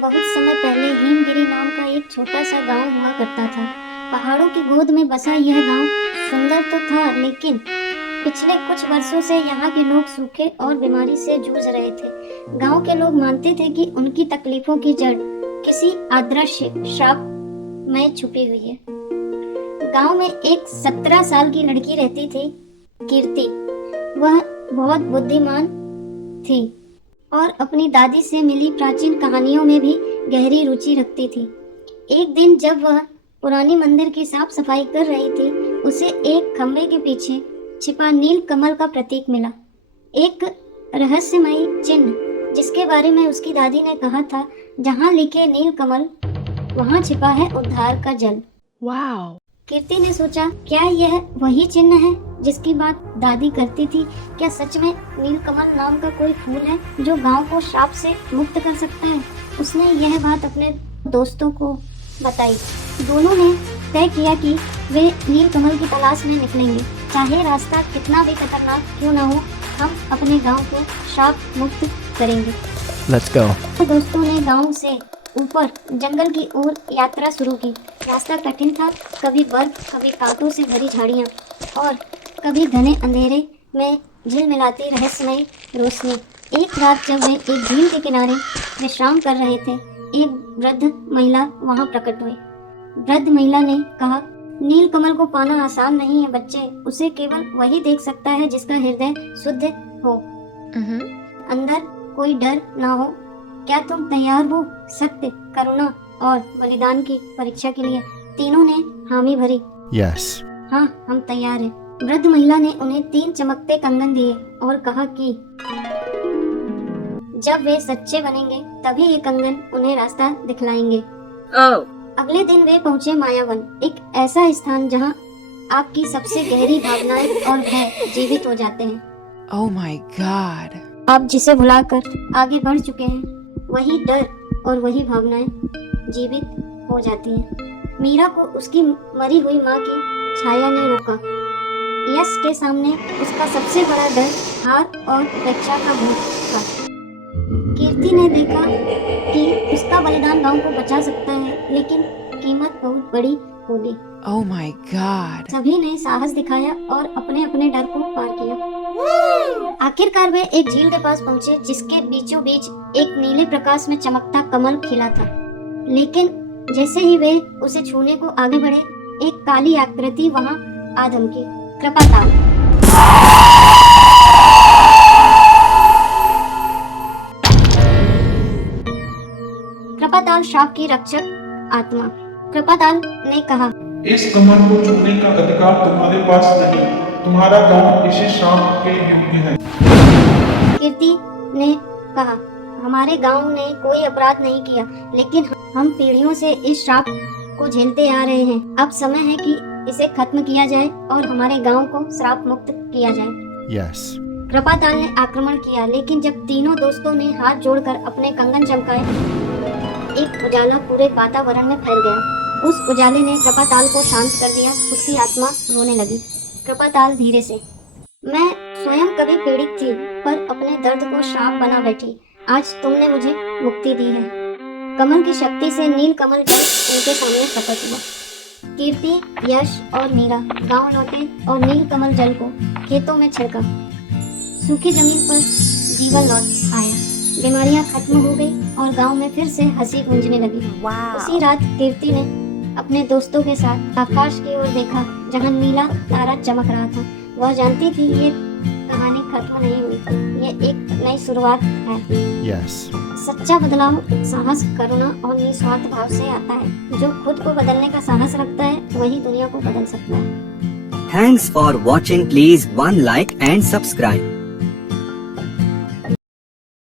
बहुत समय पहले हिमगिरी नाम का एक छोटा सा गांव हुआ करता था। पहाड़ों की गोद में बसा यह गांव सुंदर तो था, लेकिन पिछले कुछ वर्षों से यहाँ के लोग सूखे और बीमारी से जूझ रहे थे। गांव के लोग मानते थे कि उनकी तकलीफों की जड़ किसी अदृश्य श्राप में छुपी हुई है। गांव में एक 17 साल की लड़की रहती थी, कीर्ति। वह बहुत बुद्धिमान थी और अपनी दादी से मिली प्राचीन कहानियों में भी गहरी रुचि रखती थी। एक दिन जब वह पुरानी मंदिर की साफ सफाई कर रही थी, उसे एक खंभे के पीछे छिपा नील कमल का प्रतीक मिला। एक रहस्यमयी चिन्ह जिसके बारे में उसकी दादी ने कहा था, जहाँ लिखे नील कमल वहाँ छिपा है उद्धार का जल। वाओ! कीर्ति ने सोचा, क्या यह वही चिन्ह है जिसकी बात दादी करती थी? क्या सच में नीलकमल नाम का कोई फूल है जो गांव को श्राप से मुक्त कर सकता है? उसने यह बात अपने दोस्तों को बताई। दोनों ने तय किया कि वे नीलकमल की तलाश में निकलेंगे, चाहे रास्ता कितना भी खतरनाक क्यों ना हो। हम अपने गांव को श्राप मुक्त करेंगे। Let's go. तो दोस्तों ने गांव से ऊपर जंगल की ओर यात्रा शुरू की। रास्ता कठिन था, कभी बर्फ, कभी कांटों से भरी झाड़ियाँ और कभी घने अंधेरे में झिलमिलाती रहस्यमयी रोशनी। एक रात जब वे एक झील के किनारे विश्राम कर रहे थे, एक वृद्ध महिला वहां प्रकट हुई। वृद्ध महिला ने कहा, नीलकमल को पाना आसान नहीं है बच्चे, उसे केवल वही देख सकता है जिसका हृदय शुद्ध हो, अंदर कोई डर ना हो। क्या तुम तैयार हो सत्य, करुणा और बलिदान की परीक्षा के लिए? तीनों ने हामी भरी। Yes. हाँ, हम तैयार हैं। वृद्ध महिला ने उन्हें 3 चमकते कंगन दिए और कहा कि जब वे सच्चे बनेंगे तभी ये कंगन उन्हें रास्ता दिखलाएंगे। अगले दिन वे पहुंचे मायावन, एक ऐसा स्थान जहां आपकी सबसे गहरी भावनाएं और भय जीवित हो जाते हैं। Oh my God! आप जिसे भुलाकर आगे बढ़ चुके हैं, वही डर और वही भावनाएं जीवित हो जाती हैं। मीरा को उसकी मरी हुई माँ की छाया ने रोका। यश के सामने उसका सबसे बड़ा डर हार और उपेक्षा का भूत था। कीर्ति ने देखा कि उसका बलिदान गांव को बचा सकता है, लेकिन कीमत बहुत बड़ी होगी। Oh my God! सभी ने साहस दिखाया और अपने अपने डर को पार किया। आखिरकार वे एक झील के पास पहुंचे, जिसके बीचों बीच एक नीले प्रकाश में चमकता कमल खिला था। लेकिन जैसे ही वे उसे छूने को आगे बढ़े, एक काली आकृति वहां आ धमकी। कृपाताल। कृपाताल श्राप की रक्षक आत्मा। कृपाताल ने कहा, इस कमल को छूने का अधिकार तुम्हारे पास नहीं, तुम्हारा गांव इसी श्राप के योग्य है। कीर्ति ने कहा, हमारे गांव ने कोई अपराध नहीं किया, लेकिन हम पीढ़ियों से इस श्राप को झेलते आ रहे हैं। अब समय है कि इसे खत्म किया जाए और हमारे गांव को श्राप मुक्त किया जाए। Yes. कृपाताल ने आक्रमण किया, लेकिन जब तीनों दोस्तों ने हाथ जोड़कर अपने कंगन चमकाए, एक उजाला पूरे वातावरण में फैल गया। उस उजाले ने कृपाताल को शांत कर दिया। उसकी आत्मा रोने लगी। कृपाताल धीरे से, मैं स्वयं कभी पीड़ित थी, पर अपने दर्द को श्राप बना बैठी। आज तुमने मुझे मुक्ति दी है। कमल की शक्ति से नील कमल जल उनके सामने प्रकट हुआ। कीर्ति, यश और मीरा गांव लौटे और नील कमल जल को खेतों में छिड़का। सूखी जमीन पर जीवन लौट आया। बीमारियां खत्म हो गई और गांव में फिर से हंसी गूंजने लगी। उसी रात कीर्ति ने अपने दोस्तों के साथ आकाश की ओर देखा, जहां नीला तारा चमक रहा था। वह जानती थी ये कहानी खत्म नहीं हुई, ये एक नई शुरुआत है। Yes. सच्चा बदलाव साहस, करुणा और निस्वार्थ भाव से आता है। जो खुद को बदलने का साहस रखता है, वही दुनिया को बदल सकता है। Thanks for watching. Please one like and subscribe.